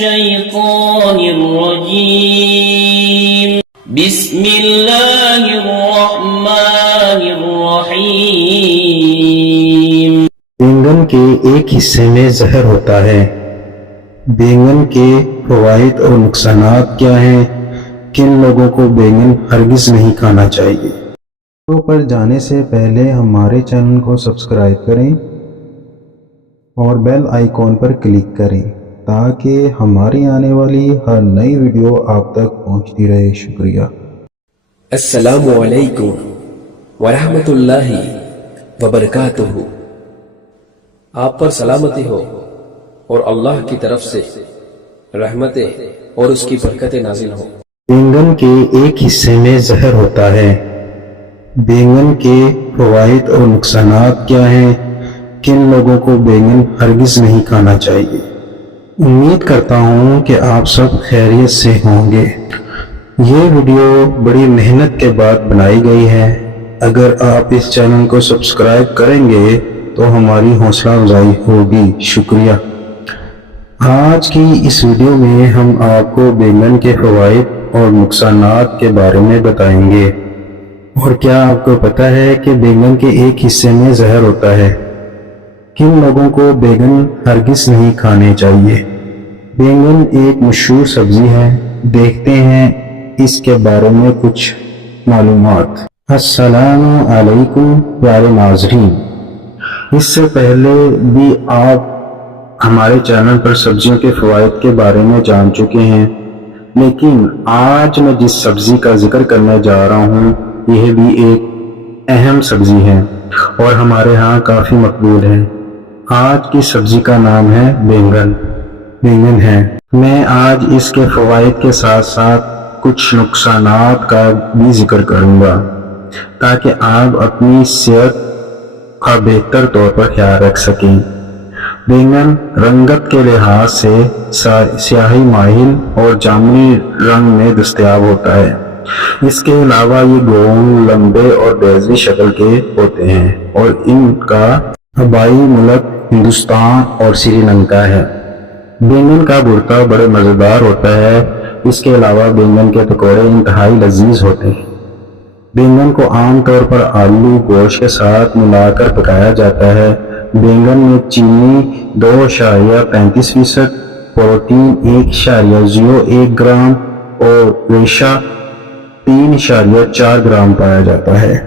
الشيطان الرجيم بسم الله الرحمن الرحيم بینگن کے ایک حصے میں زہر ہوتا ہے۔ بینگن کے فوائد اور نقصانات کیا ہیں؟ کن لوگوں کو بینگن ہرگز نہیں کھانا چاہیے؟ ویڈیو پر جانے سے پہلے ہمارے چینل کو سبسکرائب کریں اور بیل آئیکن پر کلک کریں تاکہ ہماری آنے والی ہر نئی ویڈیو آپ تک پہنچتی رہے۔ شکریہ۔ السلام علیکم ورحمۃ اللہ وبرکاتہ۔ آپ پر سلامتی ہو اور اللہ کی طرف سے رحمتیں اور اس کی برکتیں نازل ہو۔ بینگن کے ایک حصے میں زہر ہوتا ہے۔ بینگن کے فوائد اور نقصانات کیا ہیں؟ کن لوگوں کو بینگن ہرگز نہیں کھانا چاہیے؟ امید کرتا ہوں کہ آپ سب خیریت سے ہوں گے۔ یہ ویڈیو بڑی محنت کے بعد بنائی گئی ہے۔ اگر آپ اس چینل کو سبسکرائب کریں گے تو ہماری حوصلہ افزائی ہوگی۔ شکریہ۔ آج کی اس ویڈیو میں ہم آپ کو بینگن کے فوائد اور نقصانات کے بارے میں بتائیں گے۔ اور کیا آپ کو پتہ ہے کہ بینگن کے ایک حصے میں زہر ہوتا ہے؟ کن لوگوں کو بینگن ہرگز نہیں کھانے چاہیے؟ بینگن ایک مشہور سبزی ہے۔ دیکھتے ہیں اس کے بارے میں کچھ معلومات۔ السلام علیکم پیارے ناظرین، اس سے پہلے بھی آپ ہمارے چینل پر سبزیوں کے فوائد کے بارے میں جان چکے ہیں، لیکن آج میں جس سبزی کا ذکر کرنے جا رہا ہوں یہ بھی ایک اہم سبزی ہے اور ہمارے ہاں کافی مقبول ہے۔ آج کی سبزی کا نام ہے بینگن ہے۔ میں آج اس کے فوائد کے ساتھ ساتھ کچھ نقصانات کا بھی ذکر کروں گا تاکہ آپ اپنی صحت کا بہتر طور پر خیال رکھ سکیں۔ بینگن رنگت کے لحاظ سے سیاہی مائل اور جامنی رنگ میں دستیاب ہوتا ہے۔ اس کے علاوہ یہ گول، لمبے اور بیضوی شکل کے ہوتے ہیں اور ان کا آبائی ملک ہندوستان اور سری لنکا ہے۔ بینگن کا بھرتا بڑے مزیدار ہوتا ہے۔ اس کے علاوہ بینگن کے پکوڑے انتہائی لذیذ ہوتے ہیں۔ بینگن کو عام طور پر آلو گوشت کے ساتھ ملا کر پکایا جاتا ہے۔ بینگن میں چینی 2.35%، پروٹین 1.01 گرام اور ریشہ 3.4 گرام پایا جاتا ہے۔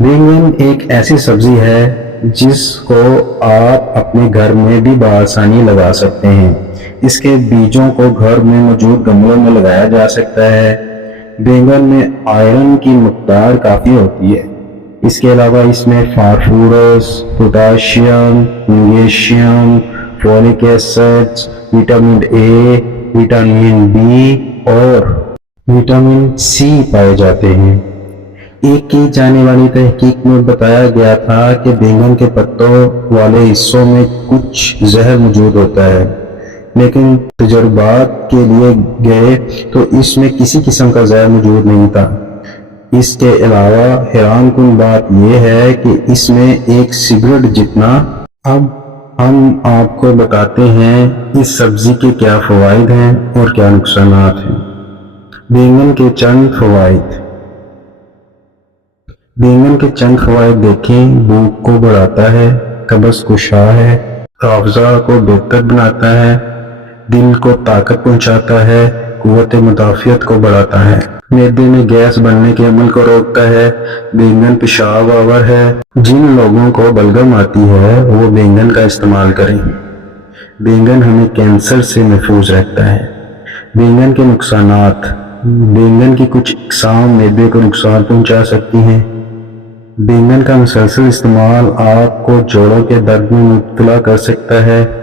بینگن ایک ایسی سبزی ہے جس کو آپ اپنے گھر میں بھی بآسانی لگا سکتے ہیں۔ اس کے بیجوں کو گھر میں موجود گملوں میں لگایا جا سکتا ہے۔ بینگن میں آئرن کی مقدار کافی ہوتی ہے۔ اس کے علاوہ اس میں phosphorus, potassium, magnesium, folic acid, vitamin A, vitamin B اور وٹامن سی پائے جاتے ہیں۔ ایک کی جانے والی تحقیق میں بتایا گیا تھا کہ بینگن کے پتوں والے حصوں میں کچھ زہر موجود ہوتا ہے، لیکن تجربات کے لیے گئے تو اس میں کسی قسم کا زہر موجود نہیں تھا۔ اس کے علاوہ حیران کن بات یہ ہے کہ اس میں ایک سگریٹ جتنا۔ اب ہم آپ کو بتاتے ہیں اس سبزی کے کیا فوائد ہیں اور کیا نقصانات ہیں۔ بینگن کے چند فوائد۔ بینگن کے چند فوائد دیکھیں۔ بھوک کو بڑھاتا ہے، قبض کشا ہے، حافظہ کو بہتر بناتا ہے، دل کو طاقت پہنچاتا ہے، قوت مدافعت کو بڑھاتا ہے، معدے میں گیس بننے کے عمل کو روکتا ہے، بینگن پیشاب آور ہے۔ جن لوگوں کو بلغم آتی ہے وہ بینگن کا استعمال کریں۔ بینگن ہمیں کینسر سے محفوظ رکھتا ہے۔ بینگن کے نقصانات۔ بینگن کی کچھ اقسام معدے کو نقصان پہنچا سکتی ہیں۔ بینگن کا مسلسل استعمال آپ کو جوڑوں کے درد میں مبتلا کر سکتا ہے۔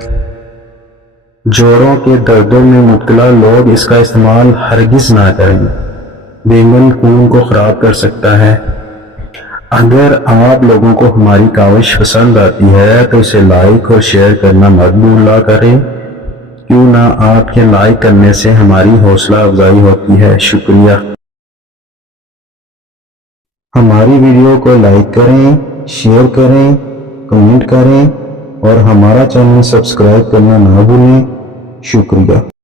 جوڑوں کے دردوں میں مبتلا لوگ اس کا استعمال ہرگز نہ کریں۔ بینگن خون کو خراب کر سکتا ہے۔ اگر آپ لوگوں کو ہماری کاوش پسند آتی ہے تو اسے لائک اور شیئر کرنا مت بھولا کریں، کیوں نہ آپ کے لائک کرنے سے ہماری حوصلہ افزائی ہوتی ہے۔ شکریہ۔ ہماری ویڈیو کو لائک کریں، شیئر کریں، کمنٹ کریں اور ہمارا چینل سبسکرائب کرنا نہ بھولیں۔ شکریہ۔